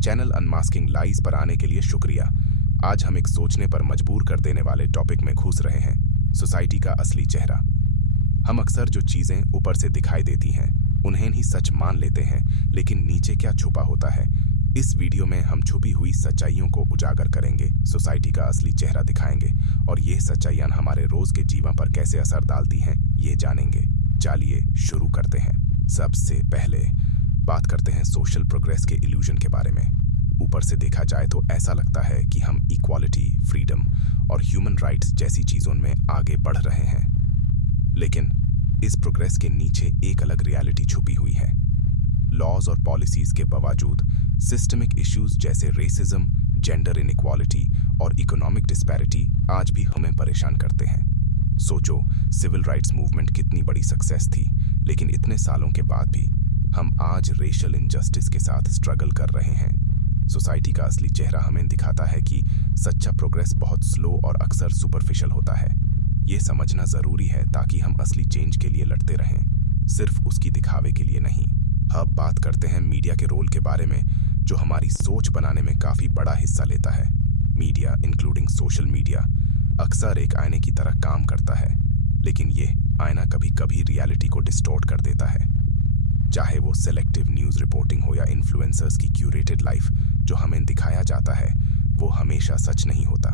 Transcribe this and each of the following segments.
Channel unmasking lies पर आने के लिए शुक्रिया। आज हम एक सोचने पर मजबूर कर देने वाले टॉपिक में घुस रहे हैं, सोसाइटी का असली चेहरा। हम अक्सर जो चीजें ऊपर से दिखाई देती हैं उन्हें ही सच मान लेते हैं, लेकिन नीचे क्या छुपा होता है। इस वीडियो में हम छुपी हुई सच्चाइयों को उजागर करेंगे, सोसाइटी का असली चेहरा दिखाएंगे और ये सच्चाइयां हमारे रोज के जीवन पर कैसे असर डालती हैं ये जानेंगे। चलिए शुरू करते हैं। सबसे पहले बात करते हैं सोशल प्रोग्रेस के इल्यूजन के बारे में। ऊपर से देखा जाए तो ऐसा लगता है कि हम इक्वालिटी, फ्रीडम और ह्यूमन राइट्स जैसी चीजों में आगे बढ़ रहे हैं, लेकिन इस प्रोग्रेस के नीचे एक अलग रियलिटी छुपी हुई है। लॉज और पॉलिसीज के बावजूद सिस्टमिक इश्यूज जैसे रेसिज्म, जेंडर इनइक्वालिटी और इकोनॉमिक डिस्पैरिटी आज भी हमें परेशान करते हैं। सोचो, सिविल राइट्स मूवमेंट कितनी बड़ी सक्सेस थी, लेकिन इतने सालों के बाद भी हम आज रेशियल इनजस्टिस के साथ स्ट्रगल कर रहे हैं। सोसाइटी का असली चेहरा हमें दिखाता है कि सच्चा प्रोग्रेस बहुत स्लो और अक्सर सुपरफिशियल होता है। ये समझना जरूरी है ताकि हम असली चेंज के लिए लड़ते रहें, सिर्फ उसकी दिखावे के लिए नहीं। अब बात करते हैं मीडिया के रोल के बारे में, जो हमारी सोच बनाने में काफी बड़ा हिस्सा लेता है। मीडिया, इंक्लूडिंग सोशल मीडिया, अक्सर एक आईने की तरह काम करता है, लेकिन ये आईना कभी कभी रियलिटी को डिस्टॉर्ट कर देता है। चाहे वो सेलेक्टिव न्यूज़ रिपोर्टिंग हो या इन्फ्लुएंसर्स की क्यूरेटेड लाइफ, जो हमें दिखाया जाता है वो हमेशा सच नहीं होता।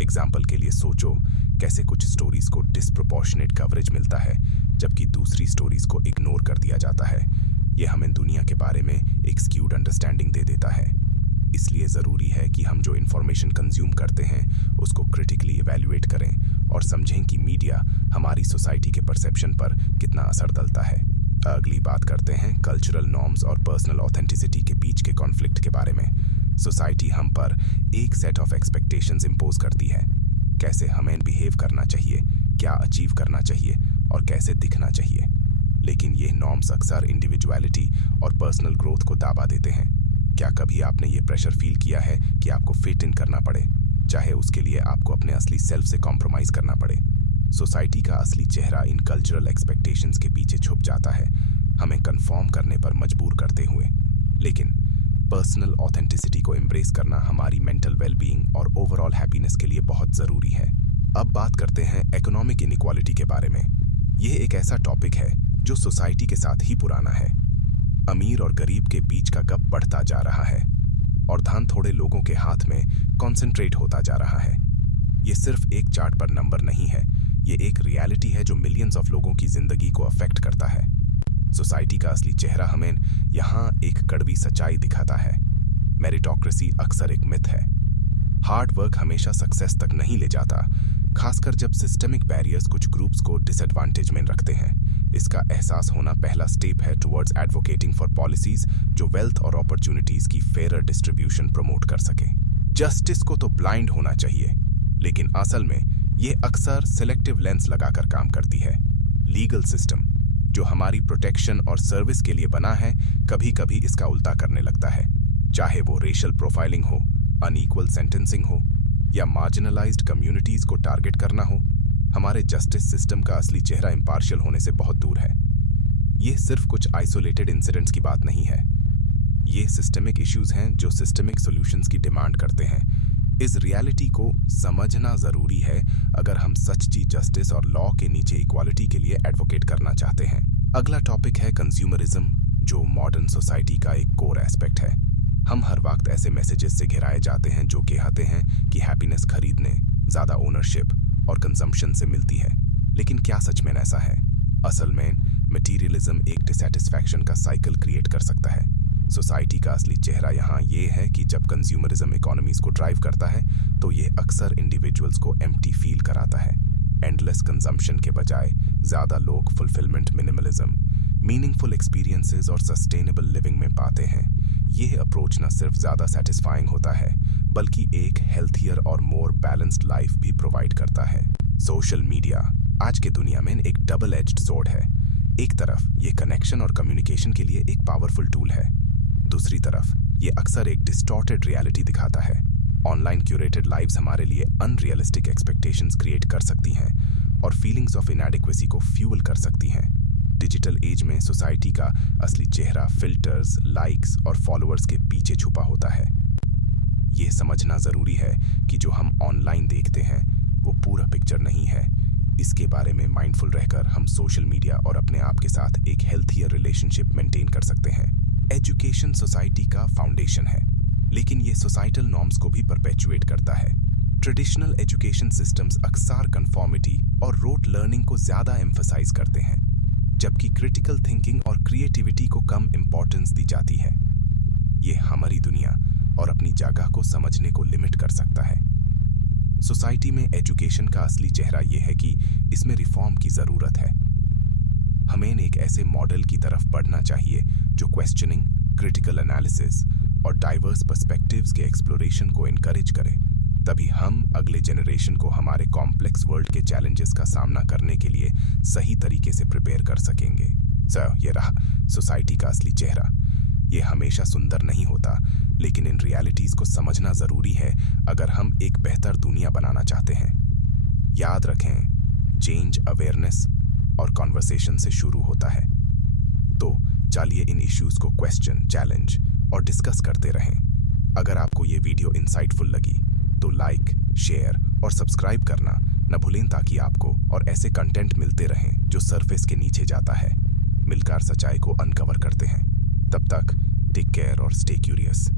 एग्जाम्पल के लिए सोचो, कैसे कुछ स्टोरीज को डिस्प्रोपोर्शनेट कवरेज मिलता है जबकि दूसरी स्टोरीज को इग्नोर कर दिया जाता है। ये हमें दुनिया के बारे में एक स्क्यूड अंडरस्टैंडिंग दे देता है। इसलिए ज़रूरी है कि हम जो इन्फॉर्मेशन कंज्यूम करते हैं उसको क्रिटिकली इवैल्यूएट करें और समझें कि मीडिया हमारी सोसाइटी के परसेप्शन पर कितना असर डालता है। अगली बात करते हैं कल्चरल नॉर्म्स और पर्सनल ऑथेंटिसिटी के बीच के कॉन्फ्लिक्ट के बारे में। सोसाइटी हम पर एक सेट ऑफ एक्सपेक्टेशंस इम्पोज करती है, कैसे हमें बिहेव करना चाहिए, क्या अचीव करना चाहिए और कैसे दिखना चाहिए। लेकिन ये नॉर्म्स अक्सर इंडिविजुअलिटी और पर्सनल ग्रोथ को दाबा देते हैं। क्या कभी आपने ये प्रेशर फील किया है कि आपको फिट इन करना पड़े, चाहे उसके लिए आपको अपने असली सेल्फ से कॉम्प्रोमाइज करना पड़े। सोसाइटी का असली चेहरा इन कल्चरल एक्सपेक्टेशंस के पीछे छुप जाता है, हमें कंफर्म करने पर मजबूर करते हुए। लेकिन पर्सनल ऑथेंटिसिटी को एम्ब्रेस करना हमारी मेंटल वेलबीइंग और ओवरऑल हैप्पीनेस के लिए बहुत ज़रूरी है। अब बात करते हैं इकोनॉमिक इनइक्वालिटी के बारे में। यह एक ऐसा टॉपिक है जो सोसाइटी के साथ ही पुराना है। अमीर और गरीब के बीच का गैप बढ़ता जा रहा है और धन थोड़े लोगों के हाथ में कॉन्सेंट्रेट होता जा रहा है। ये सिर्फ एक चार्ट पर नंबर नहीं है, ये एक रियलिटी है जो मिलियंस ऑफ लोगों की जिंदगी को अफेक्ट करता है। सोसाइटी का असली चेहरा हमें यहाँ एक कड़वी सच्चाई दिखाता है। मेरिटोक्रेसी अक्सर एक मिथ है। हार्ड वर्क हमेशा सक्सेस तक नहीं ले जाता, खासकर जब सिस्टमिक बैरियर्स कुछ ग्रुप्स को डिसएडवांटेज में रखते हैं। इसका एहसास होना पहला स्टेप है टुवर्ड्स एडवोकेटिंग फॉर पॉलिसीज जो वेल्थ और अपॉर्चुनिटीज की फेयर डिस्ट्रीब्यूशन प्रमोट कर सके। जस्टिस को तो ब्लाइंड होना चाहिए, लेकिन असल में ये अक्सर सिलेक्टिव लेंस लगाकर काम करती है। लीगल सिस्टम जो हमारी प्रोटेक्शन और सर्विस के लिए बना है, कभी कभी इसका उल्टा करने लगता है। चाहे वो रेशियल प्रोफाइलिंग हो, अनइक्वल सेंटेंसिंग हो या मार्जिनलाइज्ड कम्युनिटीज को टारगेट करना हो, हमारे जस्टिस सिस्टम का असली चेहरा इम्पार्शियल होने से बहुत दूर है। ये सिर्फ कुछ आइसोलेटेड इंसिडेंट्स की बात नहीं है, ये सिस्टमिक इश्यूज हैं जो सिस्टमिक सॉल्यूशंस की डिमांड करते हैं। इस रियलिटी को समझना जरूरी है अगर हम सच्ची जस्टिस और लॉ के नीचे इक्वालिटी के लिए एडवोकेट करना चाहते हैं। अगला टॉपिक है कंज्यूमरिज्म, जो मॉडर्न सोसाइटी का एक कोर एस्पेक्ट है। हम हर वक्त ऐसे मैसेजेस से घिराए जाते हैं जो कहते हैं कि हैप्पीनेस खरीदने, ज्यादा ओनरशिप और कंजम्पशन से मिलती है। लेकिन क्या सच में ऐसा है? असल में मटीरियलिज्म एक डिसैटिस्फैक्शन का साइकिल क्रिएट कर सकता है। सोसाइटी का असली चेहरा यहाँ ये है कि जब कंज्यूमरिज्म इकोनॉमीज को ड्राइव करता है तो ये अक्सर इंडिविजुअल्स को एम्प्टी फील कराता है। एंडलेस कंजम्पशन के बजाय ज़्यादा लोग फुलफिलमेंट, मिनिमलिज्म, मीनिंगफुल एक्सपीरियंसेस और सस्टेनेबल लिविंग में पाते हैं। ये अप्रोच न सिर्फ ज़्यादा सेटिस्फाइंग होता है बल्कि एक हेल्थियर और मोर बैलेंस्ड लाइफ भी प्रोवाइड करता है। सोशल मीडिया आज के दुनिया में एक डबल एज्ड स्वॉर्ड है। एक तरफ ये कनेक्शन और कम्युनिकेशन के लिए एक पावरफुल टूल है, दूसरी तरफ ये अक्सर एक डिस्टॉर्टेड रियलिटी दिखाता है। ऑनलाइन क्यूरेटेड लाइव्स हमारे लिए अनरियलिस्टिक एक्सपेक्टेशंस क्रिएट कर सकती हैं और फीलिंग्स ऑफ इनएडिक्वेसी को फ्यूल कर सकती हैं। डिजिटल एज में सोसाइटी का असली चेहरा फिल्टर्स, लाइक्स और फॉलोअर्स के पीछे छुपा होता है। ये समझना जरूरी है कि जो हम ऑनलाइन देखते हैं वो पूरा पिक्चर नहीं है। इसके बारे में माइंडफुल रहकर हम सोशल मीडिया और अपने आप के साथ एक हेल्थियर रिलेशनशिप मेंटेन कर सकते हैं। एजुकेशन सोसाइटी का फाउंडेशन है, लेकिन ये सोसाइटल नॉर्म्स को भी परपेचुएट करता है। ट्रेडिशनल एजुकेशन सिस्टम्स अक्सर कंफॉर्मिटी और रोट लर्निंग को ज्यादा एम्फसाइज करते हैं, जबकि क्रिटिकल थिंकिंग और क्रिएटिविटी को कम इंपॉर्टेंस दी जाती है। ये हमारी दुनिया और अपनी जगह को समझने को लिमिट कर सकता है। सोसाइटी में एजुकेशन का असली चेहरा ये है कि इसमें रिफॉर्म की जरूरत है। हमें एक ऐसे मॉडल की तरफ बढ़ना चाहिए जो क्वेश्चनिंग, क्रिटिकल एनालिसिस और डाइवर्स पर्सपेक्टिव्स के एक्सप्लोरेशन को इनकरेज करे। तभी हम अगले जनरेशन को हमारे कॉम्प्लेक्स वर्ल्ड के चैलेंजेस का सामना करने के लिए सही तरीके से प्रिपेयर कर सकेंगे। ये रहा सोसाइटी का असली चेहरा। ये हमेशा सुंदर नहीं होता, लेकिन इन रियलिटीज को समझना जरूरी है अगर हम एक बेहतर दुनिया बनाना चाहते हैं। याद रखें, चेंज अवेयरनेस और कॉन्वर्सेशन से शुरू होता है। तो चलिए इन इश्यूज को क्वेश्चन, चैलेंज और डिस्कस करते रहें। अगर आपको ये वीडियो इंसाइटफुल लगी तो लाइक, शेयर और सब्सक्राइब करना न भूलें, ताकि आपको और ऐसे कंटेंट मिलते रहें जो सरफेस के नीचे जाता है। मिलकर सच्चाई को अनकवर करते हैं। तब तक टेक केयर और स्टे क्यूरियस।